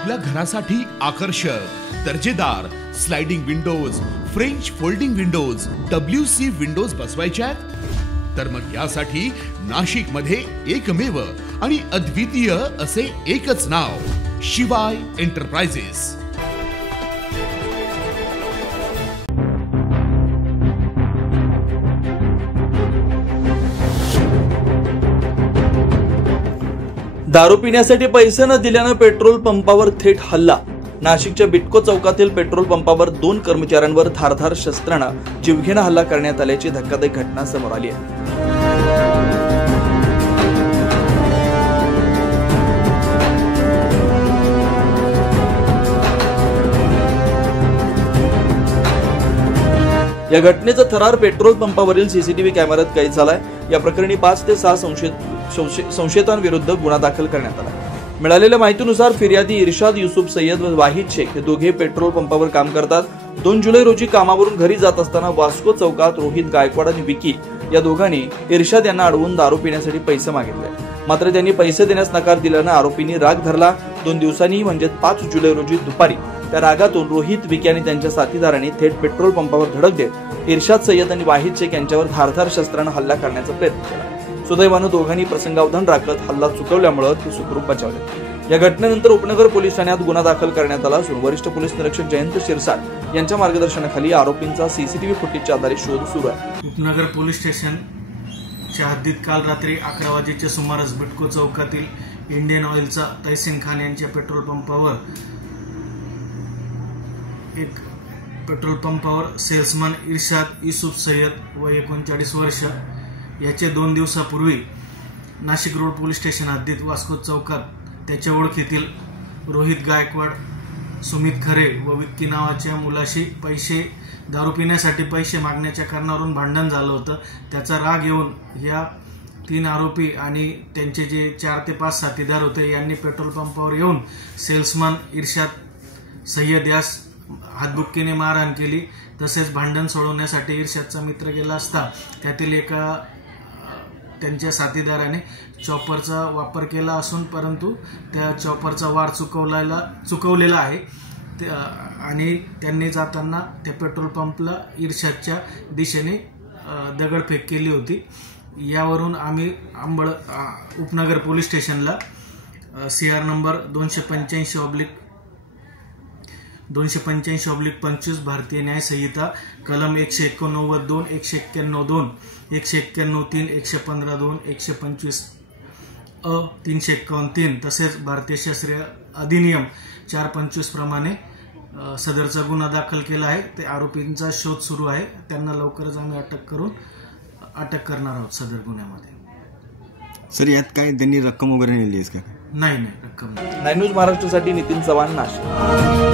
आपल्या घरासाठी आकर्षक दर्जेदार sliding windows, French folding windows, WC windows बसवायच्यात? तर मग यासाठी नाशिक मध्ये एकमेव आणि अद्वितीय असे एकच नाव, शिवाय एंटरप्राइजेस। दारू पिण्यासाठी पैसे न दिल्यानं पेट्रोल पंपावर थेट हल्ला। नाशिकच्या बिटको चौकातील पेट्रोल पंपावर 2 कर्मचाऱ्यांवर धारदार शस्त्रानं जीवघेणा हल्ला करण्यात आल्याची धक्कादायक घटना समोर आली आहे। या घटनेचा थरार पेट्रोल पंपावरील सीसीटीव्ही कॅमेऱ्यात कैद झालाय। या प्रकरणी 5 ते 6 संशयितांविरुद्ध गुन्हा दाखल करण्यात आला। मिळालेल्या माहितीनुसार फिर्यादी इर्शाद युसुफ सय्यद व वाहिद शेख हे दोघे पेट्रोल पंपावर काम करतात। 2 जुलै रोजी कामावरून घरी जात असताना वास्को चौकात रोहित गायकवाड आणि विकी या दोघांनी इर्शाद यांना अडवून दारू पिण्यासाठी पैसे मागितले, मात्र त्यांनी पैसे देण्यास नकार दिल्यानं आरोपींनी राग धरला। 2 दिवसांनी म्हणजे 5 जुलै रोजी दुपारी त्या रागातून रोहित, विकी आणि त्यांच्या साथीदारांनी थेट पेट्रोल पंपावर धडक देत इर्शाद सय्यद आणि वाहिद शेख यांच्यावर धारदार शस्त्रानं हल्ला करण्याचा प्रयत्न केला। सुदैवानं दोघांनी प्रसंगावधान राखत हल्ला चुकवल्यामुळे ते सुखरूप बचावले। या घटनेनंतर उपनगर पोलीस ठाण्यात गुन्हा दाखल करण्यात आला असून वरिष्ठ पोलीस निरीक्षक जयंत शिरसाट यांच्या मार्गदर्शनाखाली आरोपींचा सीसीटीव्ही फुटेजच्या आधारे शोध सुरू आहे। उपनगर पोलीस स्टेशनच्या हद्दीत काल रात्री 11 वाजेच्या सुमारास बिटको चौकातील इंडियन ऑइलचा तैसीन खान यांच्या पेट्रोल पंपावर सेल्समन इर्शाद युसुफ सय्यद व 39 वर्ष याचे 2 दिवसापूर्वी नाशिक रोड पोलीस स्टेशन हद्दीत वास्को चौकात त्याच्या ओळखीतील रोहित गायकवाड, सुमित खरे व विक्की नावाच्या मुलाशी दारू पिण्यासाठी पैसे मागण्याच्या कारणावरून भांडण झालं होतं। त्याचा राग येऊन या 3 आरोपी आणि त्यांचे जे 4 ते 5 साथीदार होते यांनी पेट्रोल पंपावर येऊन सेल्समन इर्शाद सय्यद यास हातबुक्कीने मारहाण केली। तसेच भांडण सोडवण्यासाठी इर्शादचा मित्र गेला असता त्यातील एका त्यांच्या साथीदाराने चॉपरचा वापर केला असून परंतु त्या चॉपरचा वार चुकवलेला आहे आणि त्यांनी जाताना त्या पेट्रोल पंपला इर्शादच्या दिशेने दगडफेक केली होती। यावरून आम्ही उपनगर पोलीस स्टेशनला CR नंबर 285/25 भारतीय न्याय संहिता कलम 189(2), 191(2), 191(3), 115(2), 125 अ 351(3) तसेच भारतीय शास्त्रीय अधिनियम 425 प्रमाणे सदरचा गुन्हा दाखल केला आहे। ते आरोपींचा शोध सुरू आहे। त्यांना लवकरच आम्ही अटक करणार आहोत सदर गुन्ह्यामध्ये। सर, यात काय त्यांनी रक्कम वगैरे नेली आहे का? नाही, रक्कम नाही। 9 न्यूज महाराष्ट्रासाठी नितीन चव्हाण, नाशिक।